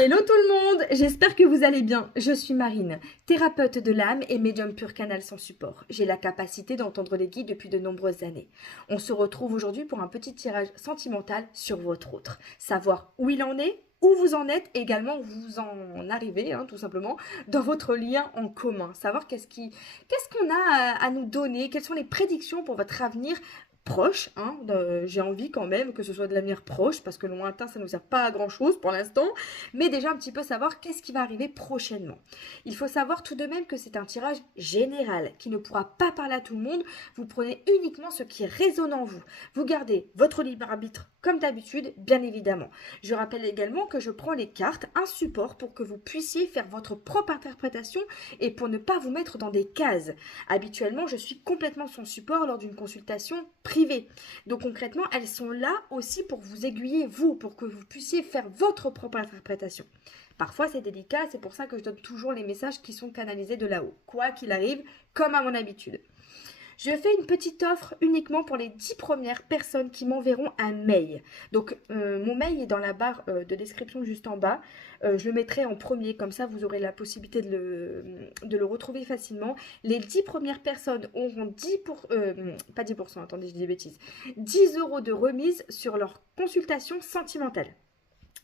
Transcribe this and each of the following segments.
Hello tout le monde, j'espère que vous allez bien. Je suis Marine, thérapeute de l'âme et médium pur canal sans support. J'ai la capacité d'entendre les guides depuis de nombreuses années. On se retrouve aujourd'hui pour un petit tirage sentimental sur votre autre. Savoir où il en est, où vous en êtes et également où vous en arrivez, tout simplement, dans votre lien en commun. Savoir qu'est-ce qu'on a à nous donner, quelles sont les prédictions pour votre avenir proche, j'ai envie quand même que ce soit de l'avenir proche, parce que le lointain, ça ne nous sert pas à grand chose pour l'instant, mais déjà un petit peu savoir qu'est-ce qui va arriver prochainement. Il faut savoir tout de même que c'est un tirage général, qui ne pourra pas parler à tout le monde, vous prenez uniquement ce qui résonne en vous. Vous gardez votre libre arbitre, comme d'habitude, bien évidemment. Je rappelle également que je prends les cartes, un support pour que vous puissiez faire votre propre interprétation et pour ne pas vous mettre dans des cases. Habituellement, je suis complètement son support lors d'une consultation privée. Donc concrètement, elles sont là aussi pour vous aiguiller, vous, pour que vous puissiez faire votre propre interprétation. Parfois, c'est délicat, c'est pour ça que je donne toujours les messages qui sont canalisés de là-haut, quoi qu'il arrive, comme à mon habitude. Je fais une petite offre uniquement pour les 10 premières personnes qui m'enverront un mail. Donc, mon mail est dans la barre de description juste en bas. Je le mettrai en premier, comme ça vous aurez la possibilité de le retrouver facilement. Les 10 premières personnes auront pas 10%, attendez, je dis des bêtises, 10 € de remise sur leur consultation sentimentale.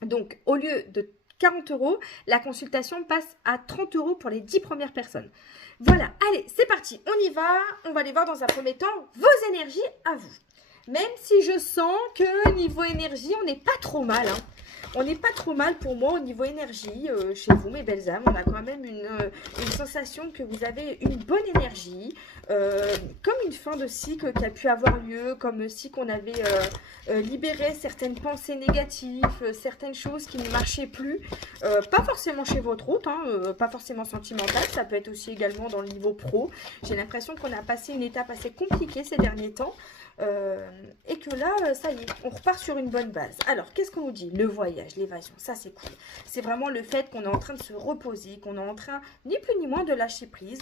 Donc, au lieu de 40 €, la consultation passe à 30 € pour les 10 premières personnes. Voilà, allez, c'est parti, on y va. On va aller voir dans un premier temps vos énergies à vous. Même si je sens que niveau énergie, on n'est pas trop mal. On n'est pas trop mal pour moi au niveau énergie chez vous, mes belles âmes. On a quand même une sensation que vous avez une bonne énergie, comme une fin de cycle qui a pu avoir lieu, comme si qu'on avait libéré certaines pensées négatives, certaines choses qui ne marchaient plus. Pas forcément chez votre hôte, pas forcément sentimental, ça peut être aussi également dans le niveau pro. J'ai l'impression qu'on a passé une étape assez compliquée ces derniers temps. Et que là, ça y est, on repart sur une bonne base. Alors, qu'est-ce qu'on nous dit? Le voyage, l'évasion, ça c'est cool. C'est vraiment le fait qu'on est en train de se reposer, qu'on est en train, ni plus ni moins, de lâcher prise.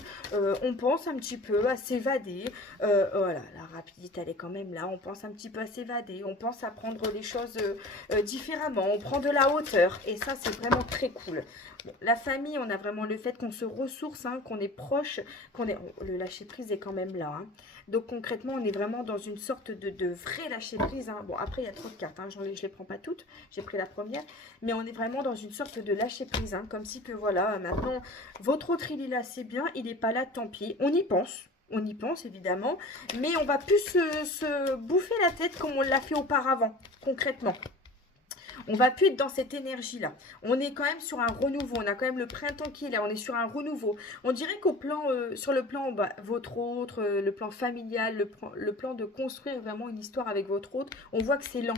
On pense un petit peu à s'évader. Voilà, la rapidité, elle est quand même là. On pense un petit peu à s'évader. On pense à prendre les choses différemment. On prend de la hauteur. Et ça, c'est vraiment très cool. Bon, la famille, on a vraiment le fait qu'on se ressource, qu'on est proche, le lâcher prise est quand même là. Donc concrètement, on est vraiment dans une sorte de vrai lâcher prise. Bon, après, il y a trop de cartes, je ne les prends pas toutes, j'ai pris la première. Mais on est vraiment dans une sorte de lâcher prise, comme si que voilà, maintenant, votre autre, il est là, c'est bien, il n'est pas là, tant pis. On y pense évidemment, mais on va plus se bouffer la tête comme on l'a fait auparavant, concrètement. On va plus être dans cette énergie-là. On est quand même sur un renouveau. On a quand même le printemps qui est là. On est sur un renouveau. On dirait sur le plan, votre autre, le plan familial, le plan de construire vraiment une histoire avec votre autre, on voit que c'est lent.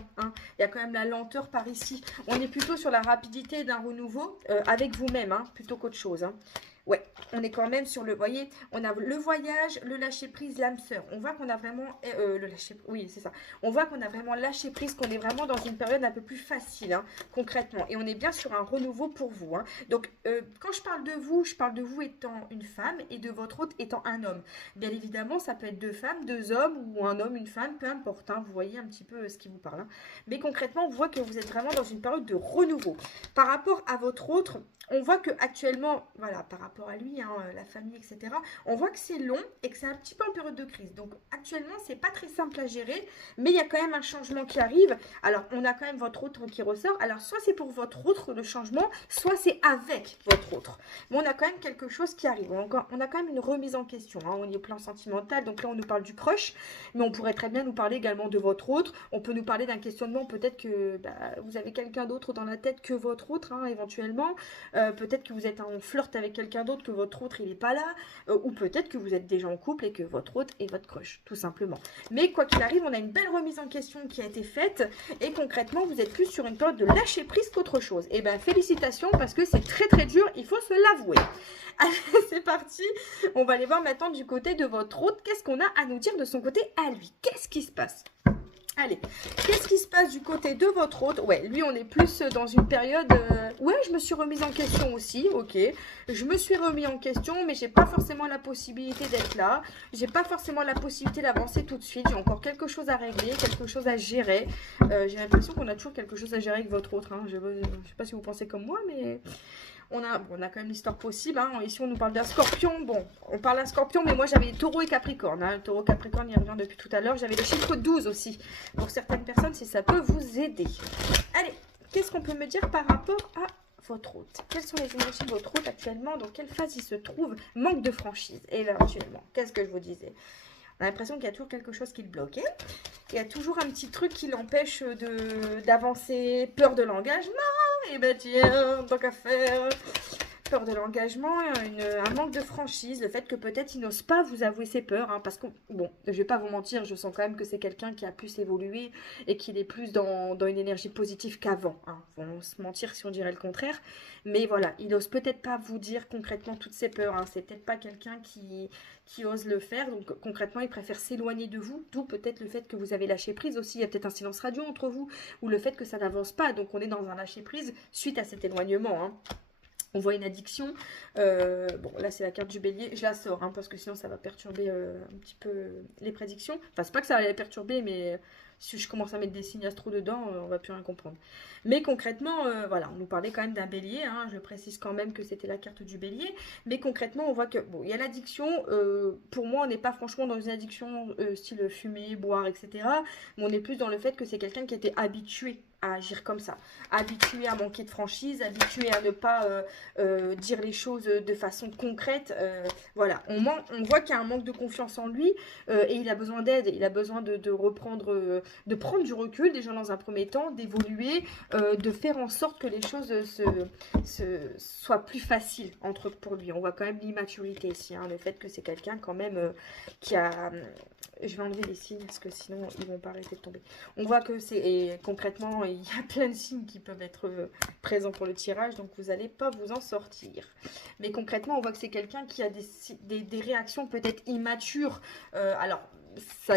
Il y a quand même la lenteur par ici. On est plutôt sur la rapidité d'un renouveau avec vous-même, plutôt qu'autre chose. Ouais, on est quand même sur le, voyez, on a le voyage, le lâcher prise, l'âme sœur. On voit qu'on a vraiment, oui, c'est ça. On voit qu'on a vraiment lâché prise, qu'on est vraiment dans une période un peu plus facile, concrètement. Et on est bien sur un renouveau pour vous. Donc, quand je parle de vous étant une femme et de votre autre étant un homme. Bien évidemment, ça peut être deux femmes, deux hommes ou un homme, une femme, peu importe. Vous voyez un petit peu ce qui vous parle. Mais concrètement, on voit que vous êtes vraiment dans une période de renouveau. Par rapport à votre autre, on voit que actuellement, voilà, par rapport à lui, la famille, etc., on voit que c'est long et que c'est un petit peu en période de crise. Donc actuellement, c'est pas très simple à gérer, mais il y a quand même un changement qui arrive. Alors, on a quand même votre autre qui ressort. Alors, soit c'est pour votre autre le changement, soit c'est avec votre autre. Mais on a quand même quelque chose qui arrive. On a quand même une remise en question au niveau plan sentimental. Donc là, on nous parle du crush, mais on pourrait très bien nous parler également de votre autre. On peut nous parler d'un questionnement, peut-être que vous avez quelqu'un d'autre dans la tête que votre autre, éventuellement. Peut-être que vous êtes en flirt avec quelqu'un d'autre, que votre autre il n'est pas là, ou peut-être que vous êtes déjà en couple et que votre autre est votre crush, tout simplement. Mais quoi qu'il arrive, on a une belle remise en question qui a été faite et concrètement vous êtes plus sur une période de lâcher prise qu'autre chose. Et bien félicitations parce que c'est très très dur, il faut se l'avouer. Allez, c'est parti, on va aller voir maintenant du côté de votre autre, qu'est-ce qu'on a à nous dire de son côté à lui, qu'est-ce qui se passe? Allez, qu'est-ce qui se passe du côté de votre autre? Ouais, lui, on est plus dans une période... Ouais, je me suis remise en question aussi, ok. Je me suis remis en question, mais j'ai pas forcément la possibilité d'être là. J'ai pas forcément la possibilité d'avancer tout de suite. J'ai encore quelque chose à régler, quelque chose à gérer. J'ai l'impression qu'on a toujours quelque chose à gérer avec votre autre. Hein. Je sais pas si vous pensez comme moi, mais... On a quand même l'histoire possible. Hein. Ici, on nous parle d'un scorpion. Bon, on parle d'un scorpion, mais moi, j'avais taureau et capricorne. Hein. Le taureau capricorne, il revient depuis tout à l'heure. J'avais le chiffre 12 aussi. Pour certaines personnes, si ça peut vous aider. Allez, qu'est-ce qu'on peut me dire par rapport à votre hôte? Quelles sont les énergies de votre hôte actuellement? Dans quelle phase il se trouve? Manque de franchise, éventuellement. Qu'est-ce que je vous disais? On a l'impression qu'il y a toujours quelque chose qui le bloque. Il y a toujours un petit truc qui l'empêche d'avancer. Peur de l'engagement. Et ben tiens, tant qu'à faire. Peur de l'engagement, un manque de franchise, le fait que peut-être il n'ose pas vous avouer ses peurs, hein, parce que, bon, je vais pas vous mentir, je sens quand même que c'est quelqu'un qui a plus évolué et qu'il est plus dans une énergie positive qu'avant, hein. Faut se mentir si on dirait le contraire, mais voilà, il n'ose peut-être pas vous dire concrètement toutes ses peurs, hein. C'est peut-être pas quelqu'un qui ose le faire, donc concrètement il préfère s'éloigner de vous, d'où peut-être le fait que vous avez lâché prise aussi, il y a peut-être un silence radio entre vous, ou le fait que ça n'avance pas, donc on est dans un lâcher prise suite à cet éloignement, hein. On voit une addiction. Bon, là, c'est la carte du bélier. Je la sors, hein, parce que sinon, ça va perturber un petit peu les prédictions. Enfin, c'est pas que ça va les perturber, mais si je commence à mettre des signes astro dedans, on va plus rien comprendre. Mais concrètement, voilà, on nous parlait quand même d'un bélier. Hein, je précise quand même que c'était la carte du bélier. Mais concrètement, on voit que, bon, il y a l'addiction. Pour moi, on n'est pas franchement dans une addiction style fumer, boire, etc. Mais on est plus dans le fait que c'est quelqu'un qui était habitué à agir comme ça, habitué à manquer de franchise, habitué à ne pas dire les choses de façon concrète. Voilà, on voit qu'il y a un manque de confiance en lui et il a besoin d'aide, il a besoin de reprendre, de prendre du recul déjà dans un premier temps, d'évoluer, de faire en sorte que les choses soient plus faciles pour lui. On voit quand même l'immaturité ici, hein, le fait que c'est quelqu'un quand même qui a... Je vais enlever les signes parce que sinon ils vont pas arrêter de tomber. On voit que c'est... Et concrètement, il y a plein de signes qui peuvent être présents pour le tirage, donc vous n'allez pas vous en sortir. Mais concrètement, on voit que c'est quelqu'un qui a des réactions peut-être immatures. Alors,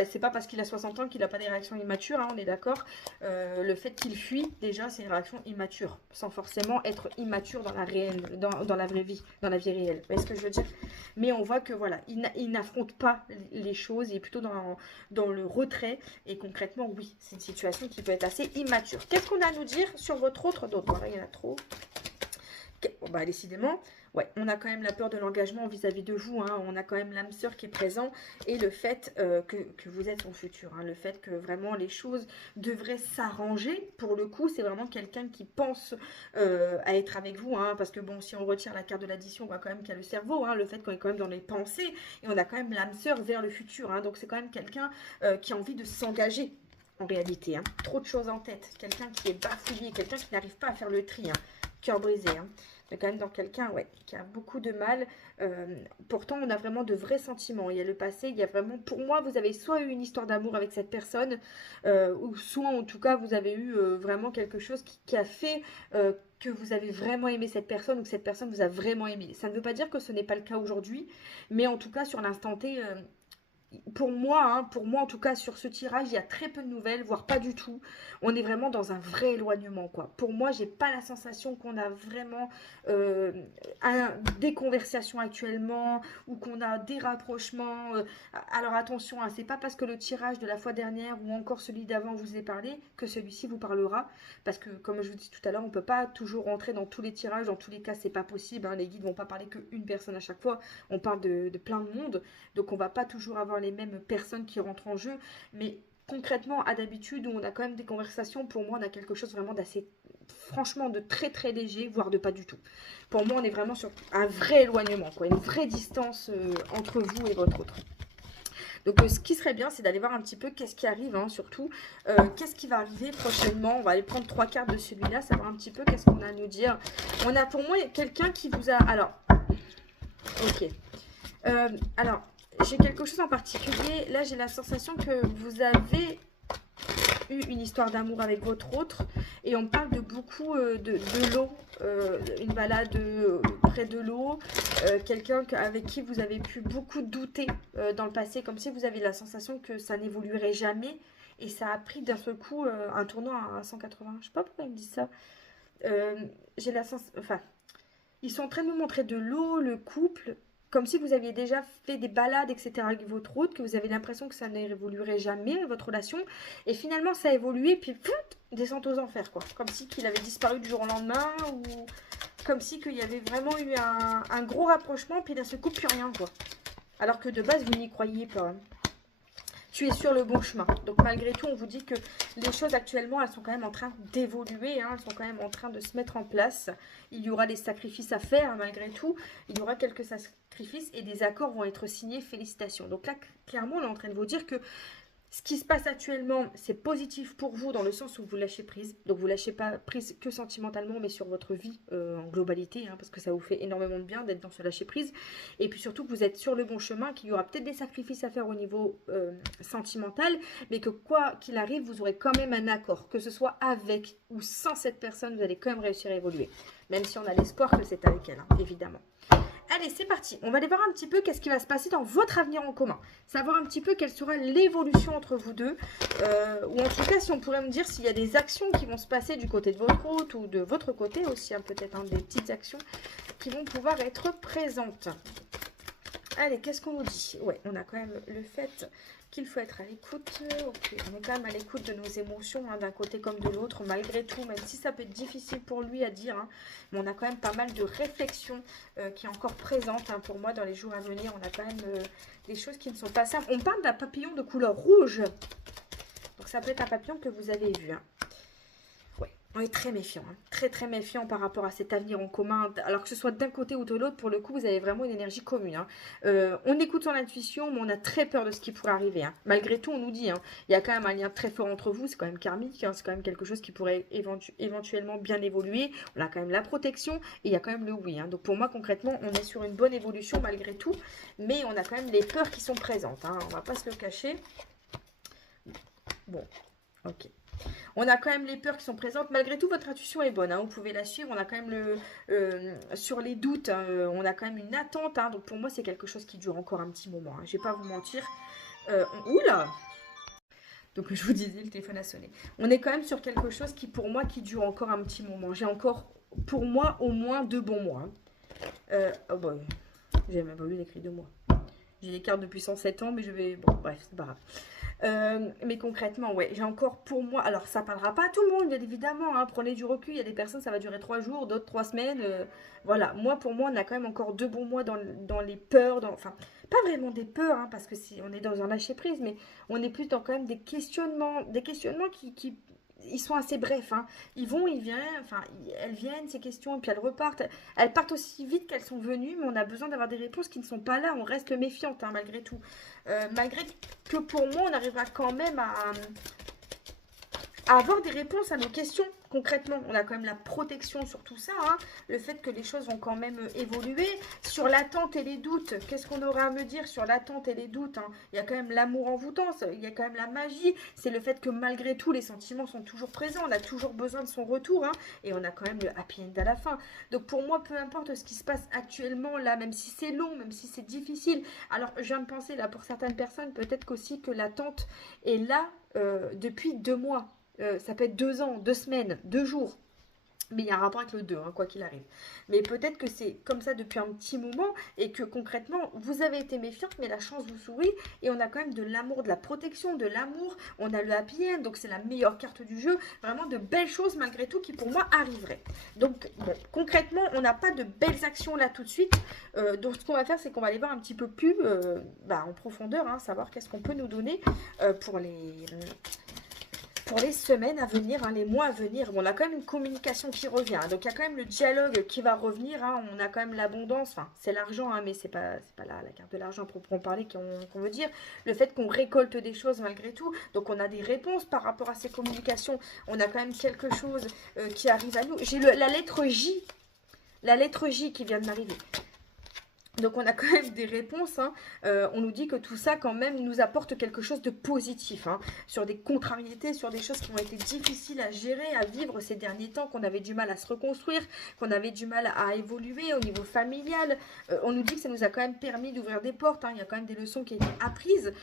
c'est pas parce qu'il a 60 ans qu'il n'a pas des réactions immatures, hein, on est d'accord. Le fait qu'il fuit, déjà, c'est une réaction immature, sans forcément être immature dans la vraie vie, dans la vie réelle. Vous voyez ce que je veux dire? Mais on voit que voilà, il n'affronte pas les choses, il est plutôt dans le retrait. Et concrètement, oui, c'est une situation qui peut être assez immature. Qu'est-ce qu'on a à nous dire sur votre autre dot? Voilà, il y en a trop. Bon, bah, décidément, ouais, on a quand même la peur de l'engagement vis-à-vis de vous, hein. On a quand même l'âme sœur qui est présent et le fait que vous êtes son futur, hein. Le fait que vraiment les choses devraient s'arranger. Pour le coup, c'est vraiment quelqu'un qui pense à être avec vous, hein, parce que bon, si on retire la carte de l'addition, on voit quand même qu'il y a le cerveau, hein, le fait qu'on est quand même dans les pensées et on a quand même l'âme sœur vers le futur, hein. Donc c'est quand même quelqu'un qui a envie de s'engager. En réalité, hein. Trop de choses en tête. Quelqu'un qui est bafouillé, quelqu'un qui n'arrive pas à faire le tri, hein. Cœur brisé, hein. On est quand même dans quelqu'un, ouais, qui a beaucoup de mal. Pourtant, on a vraiment de vrais sentiments. Il y a le passé, il y a vraiment... Pour moi, vous avez soit eu une histoire d'amour avec cette personne, ou soit, en tout cas, vous avez eu vraiment quelque chose qui a fait... que vous avez vraiment aimé cette personne ou que cette personne vous a vraiment aimé. Ça ne veut pas dire que ce n'est pas le cas aujourd'hui, mais en tout cas, sur l'instant T... pour moi en tout cas sur ce tirage, il y a très peu de nouvelles, voire pas du tout. On est vraiment dans un vrai éloignement, quoi. Pour moi, j'ai pas la sensation qu'on a vraiment des conversations actuellement ou qu'on a des rapprochements. Alors attention, hein, c'est pas parce que le tirage de la fois dernière ou encore celui d'avant vous est parlé que celui-ci vous parlera. Parce que comme je vous dis tout à l'heure, on peut pas toujours rentrer dans tous les tirages. Dans tous les cas, c'est pas possible, hein. Les guides vont pas parler qu'une personne à chaque fois. On parle de plein de monde. Donc on va pas toujours avoir les mêmes personnes qui rentrent en jeu, mais concrètement, à d'habitude, où on a quand même des conversations, pour moi, on a quelque chose vraiment d'assez, franchement, de très très léger, voire de pas du tout. Pour moi, on est vraiment sur un vrai éloignement, quoi, une vraie distance entre vous et votre autre. Donc ce qui serait bien, c'est d'aller voir un petit peu qu'est-ce qui arrive, hein, surtout. Qu'est-ce qui va arriver prochainement. On va aller prendre 3 cartes de celui-là, savoir un petit peu qu'est-ce qu'on a à nous dire. On a pour moi quelqu'un qui vous a... Alors, ok. Alors... J'ai quelque chose en particulier. Là, j'ai la sensation que vous avez eu une histoire d'amour avec votre autre. Et on parle de beaucoup de l'eau. Une balade près de l'eau. Quelqu'un avec qui vous avez pu beaucoup douter dans le passé. Comme si vous avez la sensation que ça n'évoluerait jamais. et ça a pris d'un seul coup un tournant à 180. Je sais pas pourquoi ils me disent ça. J'ai la sens... Enfin, ils sont en train de nous montrer de l'eau, le couple, comme si vous aviez déjà fait des balades, etc. avec votre route, que vous avez l'impression que ça n'évoluerait jamais, votre relation. Et finalement, ça a évolué, puis pouf, descente aux enfers, quoi. Comme si qu'il avait disparu du jour au lendemain, ou comme si qu'il y avait vraiment eu un gros rapprochement, puis d'un seul coup, plus rien, quoi. Alors que de base, vous n'y croyez pas. Tu es sur le bon chemin. Donc malgré tout, on vous dit que les choses actuellement, elles sont quand même en train d'évoluer, hein, elles sont quand même en train de se mettre en place. Il y aura des sacrifices à faire, hein, malgré tout. Il y aura quelques sacrifices et des accords vont être signés. Félicitations. Donc là, clairement, on est en train de vous dire que ce qui se passe actuellement, c'est positif pour vous dans le sens où vous lâchez prise. Donc vous lâchez pas prise que sentimentalement, mais sur votre vie en globalité, hein, parce que ça vous fait énormément de bien d'être dans ce lâcher prise. Et puis surtout que vous êtes sur le bon chemin, qu'il y aura peut-être des sacrifices à faire au niveau sentimental, mais que quoi qu'il arrive, vous aurez quand même un accord. Que ce soit avec ou sans cette personne, vous allez quand même réussir à évoluer. Même si on a l'espoir que c'est avec elle, hein, évidemment. Allez, c'est parti. On va aller voir un petit peu qu'est-ce qui va se passer dans votre avenir en commun. Savoir un petit peu quelle sera l'évolution entre vous deux. Ou en tout cas, si on pourrait me dire s'il y a des actions qui vont se passer du côté de votre route ou de votre côté aussi. Hein, peut-être des petites actions qui vont pouvoir être présentes. Allez, qu'est-ce qu'on nous dit? Ouais, on a quand même le fait qu'il faut être à l'écoute. Ok, on est quand même à l'écoute de nos émotions, hein, d'un côté comme de l'autre, malgré tout, même si ça peut être difficile pour lui à dire. Hein, mais on a quand même pas mal de réflexions qui est encore présente, hein, pour moi dans les jours à venir. On a quand même des choses qui ne sont pas simples. On parle d'un papillon de couleur rouge. Donc ça peut être un papillon que vous avez vu. Hein. On est très méfiant, hein. Très très méfiant par rapport à cet avenir en commun. Alors que ce soit d'un côté ou de l'autre, pour le coup, vous avez vraiment une énergie commune. Hein. On écoute son intuition, mais on a très peur de ce qui pourrait arriver. Hein. Malgré tout, on nous dit, hein, il y a quand même un lien très fort entre vous, c'est quand même karmique, hein, c'est quand même quelque chose qui pourrait éventuellement bien évoluer. On a quand même la protection et il y a quand même le oui. Hein. Donc pour moi, concrètement, on est sur une bonne évolution malgré tout, mais on a quand même les peurs qui sont présentes. Hein. On ne va pas se le cacher. Bon, ok. On a quand même les peurs qui sont présentes. Malgré tout, votre intuition est bonne. Hein, vous pouvez la suivre. On a quand même sur les doutes, hein, on a quand même une attente. Hein, donc pour moi, c'est quelque chose qui dure encore un petit moment. Hein, je ne vais pas vous mentir. Oula! Donc je vous disais, le téléphone a sonné. On est quand même sur quelque chose qui, pour moi, qui dure encore un petit moment. J'ai encore, pour moi, au moins 2 bons mois. Hein. Oh bah, j'ai même pas vu l'écrit 2 mois. J'ai les cartes depuis 107 ans, mais je vais... Bon, bref, c'est pas grave. Mais concrètement, ouais, j'ai encore pour moi, alors ça parlera pas à tout le monde, bien évidemment, hein, prenez du recul, il y a des personnes, ça va durer 3 jours, d'autres 3 semaines, voilà, moi, pour moi, on a quand même encore 2 bons mois dans les peurs, enfin, pas vraiment des peurs, hein, parce que si on est dans un lâcher-prise, mais on est plus dans quand même des questionnements qui ils sont assez brefs, hein. Ils vont, ils viennent, enfin, elles viennent, ces questions, et puis elles repartent. Elles partent aussi vite qu'elles sont venues, mais on a besoin d'avoir des réponses qui ne sont pas là. On reste méfiante, hein, malgré tout. Malgré que pour moi, on arrivera quand même à avoir des réponses à nos questions. Concrètement, on a quand même la protection sur tout ça, hein, le fait que les choses vont quand même évoluer. Sur l'attente et les doutes, qu'est-ce qu'on aura à me dire sur l'attente et les doutes, hein? Il y a quand même l'amour envoûtant, il y a quand même la magie, c'est le fait que malgré tout, les sentiments sont toujours présents, on a toujours besoin de son retour, hein, et on a quand même le happy end à la fin. Donc pour moi, peu importe ce qui se passe actuellement là, même si c'est long, même si c'est difficile, alors je viens de penser là, pour certaines personnes, peut-être qu'aussi que l'attente est là depuis 2 mois. Ça peut être 2 ans, 2 semaines, 2 jours. Mais il y a un rapport avec le 2, hein, quoi qu'il arrive. Mais peut-être que c'est comme ça depuis un petit moment et que concrètement, vous avez été méfiante, mais la chance vous sourit. Et on a quand même de l'amour, de la protection, de l'amour. On a le happy end, donc c'est la meilleure carte du jeu. Vraiment de belles choses malgré tout qui pour moi arriveraient. Donc bon, concrètement, on n'a pas de belles actions là tout de suite. Donc ce qu'on va faire, c'est qu'on va aller voir un petit peu plus en profondeur, hein, savoir qu'est-ce qu'on peut nous donner pour les semaines à venir, hein, les mois à venir. Bon, on a quand même une communication qui revient. Hein, donc, il y a quand même le dialogue qui va revenir. Hein, on a quand même l'abondance. Enfin, c'est l'argent, hein, mais c'est pas la carte de l'argent proprement parler qu'on veut dire. Le fait qu'on récolte des choses malgré tout. Donc, on a des réponses par rapport à ces communications. On a quand même quelque chose qui arrive à nous. J'ai la lettre J. La lettre J qui vient de m'arriver. Donc on a quand même des réponses, hein. On nous dit que tout ça quand même nous apporte quelque chose de positif, hein, sur des contrariétés, sur des choses qui ont été difficiles à gérer, à vivre ces derniers temps, qu'on avait du mal à se reconstruire, qu'on avait du mal à évoluer au niveau familial. On nous dit que ça nous a quand même permis d'ouvrir des portes, hein. Il y a quand même des leçons qui ont été apprises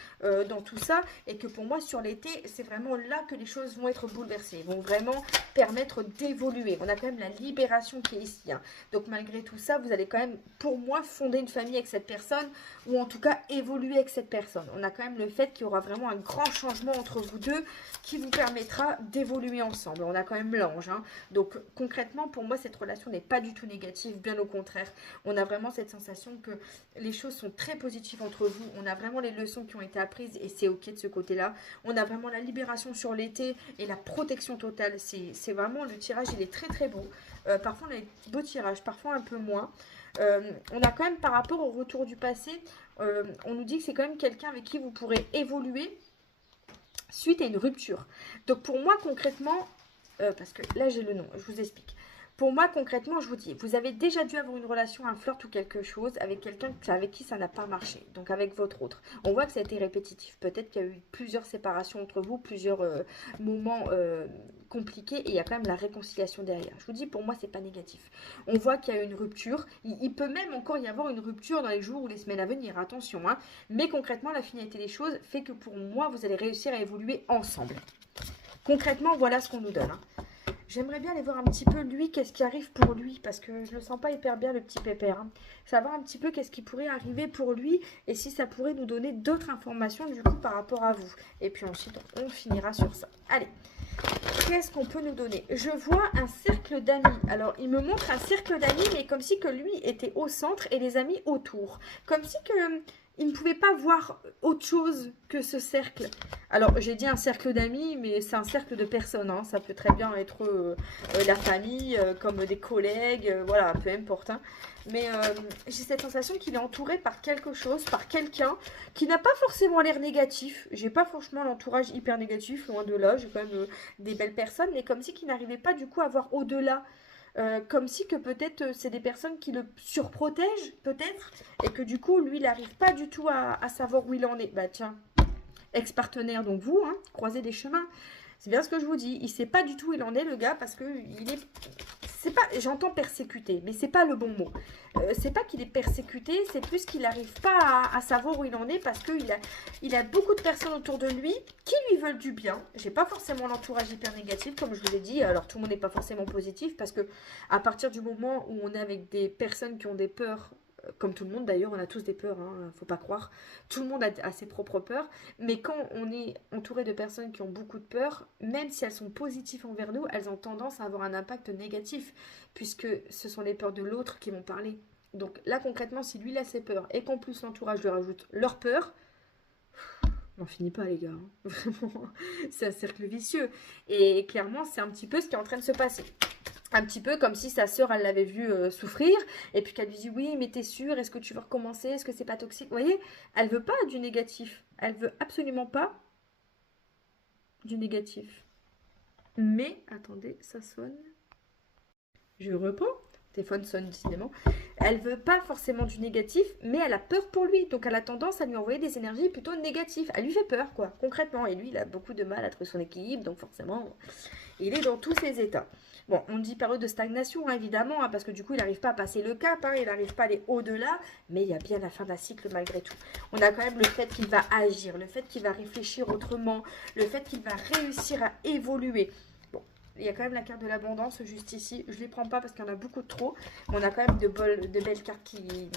dans tout ça, et que pour moi sur l'été, c'est vraiment là que les choses vont être bouleversées, vont vraiment permettre d'évoluer. On a quand même la libération qui est ici, hein. Donc malgré tout ça, vous allez quand même, pour moi, fonder une famille avec cette personne, ou en tout cas évoluer avec cette personne. On a quand même le fait qu'il y aura vraiment un grand changement entre vous deux qui vous permettra d'évoluer ensemble. On a quand même l'ange, hein. Donc concrètement, pour moi, cette relation n'est pas du tout négative, bien au contraire. On a vraiment cette sensation que les choses sont très positives entre vous. On a vraiment les leçons qui ont été apprises et c'est ok de ce côté-là. On a vraiment la libération sur l'été et la protection totale. C'est vraiment, le tirage, il est très très beau. Parfois on a des beaux tirages, parfois un peu moins. On a quand même par rapport au retour du passé, on nous dit que c'est quand même quelqu'un avec qui vous pourrez évoluer suite à une rupture. Donc pour moi concrètement, parce que là j'ai le nom, je vous explique. Pour moi, concrètement, je vous dis, vous avez déjà dû avoir une relation, un flirt ou quelque chose avec quelqu'un avec qui ça n'a pas marché. Donc avec votre autre. On voit que ça a été répétitif. Peut-être qu'il y a eu plusieurs séparations entre vous, plusieurs moments compliqués. Et il y a quand même la réconciliation derrière. Je vous dis, pour moi, c'est pas négatif. On voit qu'il y a eu une rupture. Il peut même encore y avoir une rupture dans les jours ou les semaines à venir. Attention, hein. Mais concrètement, la finalité des choses fait que pour moi, vous allez réussir à évoluer ensemble. Concrètement, voilà ce qu'on nous donne, hein. J'aimerais bien aller voir un petit peu lui, qu'est-ce qui arrive pour lui, parce que je le sens pas hyper bien le petit pépère, hein. Savoir un petit peu qu'est-ce qui pourrait arriver pour lui, et si ça pourrait nous donner d'autres informations du coup par rapport à vous. Et puis ensuite, on finira sur ça. Allez, qu'est-ce qu'on peut nous donner? Je vois un cercle d'amis. Alors, il me montre un cercle d'amis, mais comme si que lui était au centre et les amis autour. Comme si que il ne pouvait pas voir autre chose que ce cercle. Alors, j'ai dit un cercle d'amis, mais c'est un cercle de personnes, hein. Ça peut très bien être la famille, comme des collègues, voilà, peu importe, hein. Mais j'ai cette sensation qu'il est entouré par quelque chose, par quelqu'un qui n'a pas forcément l'air négatif. J'ai pas franchement l'entourage hyper négatif, loin de là. J'ai quand même des belles personnes, mais comme si qu'il n'arrivait pas du coup à voir au-delà. Comme si que peut-être c'est des personnes qui le surprotègent, peut-être, et que du coup, lui, il n'arrive pas du tout à savoir où il en est. Bah tiens, ex-partenaire, donc vous, hein, croisez des chemins. C'est bien ce que je vous dis. Il ne sait pas du tout où il en est, le gars, parce que il est... C'est pas, j'entends persécuté, mais c'est pas le bon mot. C'est pas qu'il est persécuté, c'est plus qu'il n'arrive pas à savoir où il en est parce qu'il a beaucoup de personnes autour de lui qui lui veulent du bien. J'ai pas forcément l'entourage hyper négatif, comme je vous l'ai dit. Alors tout le monde n'est pas forcément positif parce que à partir du moment où on est avec des personnes qui ont des peurs, comme tout le monde d'ailleurs, on a tous des peurs, hein, faut pas croire. Tout le monde a ses propres peurs. Mais quand on est entouré de personnes qui ont beaucoup de peurs, même si elles sont positives envers nous, elles ont tendance à avoir un impact négatif, puisque ce sont les peurs de l'autre qui vont parler. Donc là concrètement, si lui il a ses peurs et qu'en plus l'entourage lui rajoute leurs peurs, on n'en finit pas les gars, hein. Vraiment, c'est un cercle vicieux. Et clairement, c'est un petit peu ce qui est en train de se passer. Un petit peu comme si sa sœur, elle l'avait vu souffrir, et puis qu'elle lui dit, oui, mais t'es sûre, est-ce que tu veux recommencer, est-ce que c'est pas toxique? Vous voyez, elle veut pas du négatif, elle veut absolument pas du négatif. Mais, attendez, ça sonne. Je reprends. Le téléphone sonne décidément. Elle veut pas forcément du négatif, mais elle a peur pour lui. Donc elle a tendance à lui envoyer des énergies plutôt négatives. Elle lui fait peur, quoi, concrètement. Et lui, il a beaucoup de mal à trouver son équilibre, donc forcément, il est dans tous ses états. Bon, on dit période de stagnation, hein, évidemment, hein, parce que du coup, il n'arrive pas à passer le cap, hein, il n'arrive pas à aller au-delà, mais il y a bien la fin d'un cycle malgré tout. On a quand même le fait qu'il va agir, le fait qu'il va réfléchir autrement, le fait qu'il va réussir à évoluer. Bon, il y a quand même la carte de l'abondance juste ici. Je ne les prends pas parce qu'il y en a beaucoup de trop, mais on a quand même de belles cartes qui...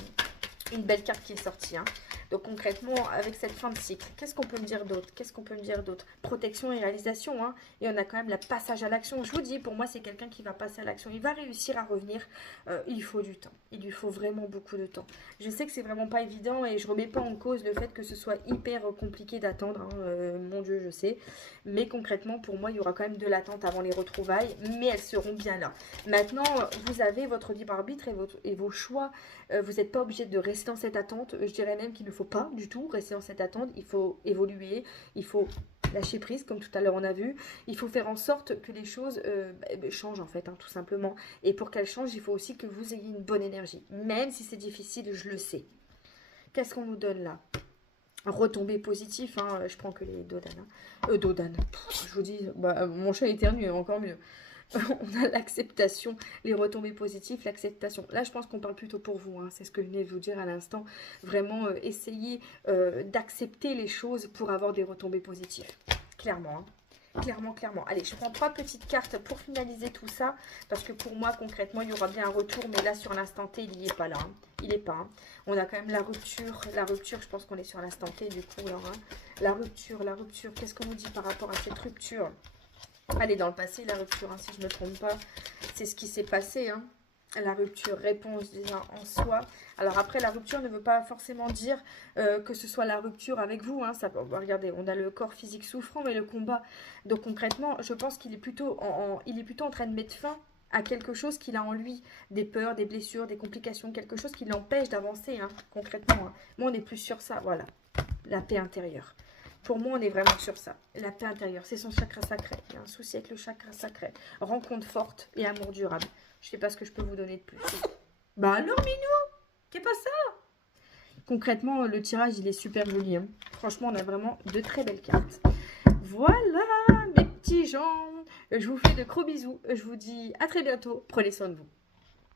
Une belle carte qui est sortie, hein. Donc concrètement, avec cette fin de cycle, qu'est-ce qu'on peut me dire d'autre? Qu'est-ce qu'on peut me dire d'autre? Protection et réalisation, hein. Et on a quand même le passage à l'action. Je vous dis, pour moi, c'est quelqu'un qui va passer à l'action. Il va réussir à revenir. Il faut du temps. Il lui faut vraiment beaucoup de temps. Je sais que c'est vraiment pas évident et je remets pas en cause le fait que ce soit hyper compliqué d'attendre, hein. Mon Dieu, je sais. Mais concrètement, pour moi, il y aura quand même de l'attente avant les retrouvailles. Mais elles seront bien là. Maintenant, vous avez votre libre arbitre et vos choix. Vous n'êtes pas obligé de rester dans cette attente. Je dirais même qu'il ne faut pas du tout rester dans cette attente. Il faut évoluer. Il faut lâcher prise, comme tout à l'heure on a vu. Il faut faire en sorte que les choses changent en fait, hein, tout simplement. Et pour qu'elles changent, il faut aussi que vous ayez une bonne énergie. Même si c'est difficile, je le sais. Qu'est-ce qu'on nous donne là? Retombées positives, hein, je prends que les dodanes. Dodanes, je vous dis, mon chat éternue, encore mieux. On a l'acceptation, les retombées positives, l'acceptation. Là, je pense qu'on parle plutôt pour vous, hein, c'est ce que je venais de vous dire à l'instant. Vraiment, essayez d'accepter les choses pour avoir des retombées positives. Clairement, hein. Clairement, clairement. Allez, je prends 3 petites cartes pour finaliser tout ça. Parce que pour moi, concrètement, il y aura bien un retour. Mais là, sur l'instant T, il n'y est pas là. Hein. Il n'est pas. Hein. On a quand même la rupture. La rupture, je pense qu'on est sur l'instant T, du coup. Alors, hein. La rupture. Qu'est-ce qu'on nous dit par rapport à cette rupture? Elle est dans le passé, la rupture, hein, si je ne me trompe pas. C'est ce qui s'est passé, hein. La rupture, réponse déjà en soi. Alors après, la rupture ne veut pas forcément dire que ce soit la rupture avec vous. Hein. Ça, regardez, on a le corps physique souffrant, mais le combat. Donc concrètement, je pense qu'il est plutôt en train de mettre fin à quelque chose qu'il a en lui. Des peurs, des blessures, des complications, quelque chose qui l'empêche d'avancer, hein, concrètement. Hein. Moi, on est plus sur ça, voilà. La paix intérieure. Pour moi, on est vraiment sur ça. La paix intérieure, c'est son chakra sacré. Il y a un souci avec le chakra sacré. Rencontre forte et amour durable. Je ne sais pas ce que je peux vous donner de plus. Bah alors, Minou, qu'est pas ça? Concrètement, le tirage, il est super joli. Hein. Franchement, on a vraiment de très belles cartes. Voilà, mes petits gens. Je vous fais de gros bisous. Je vous dis à très bientôt. Prenez soin de vous.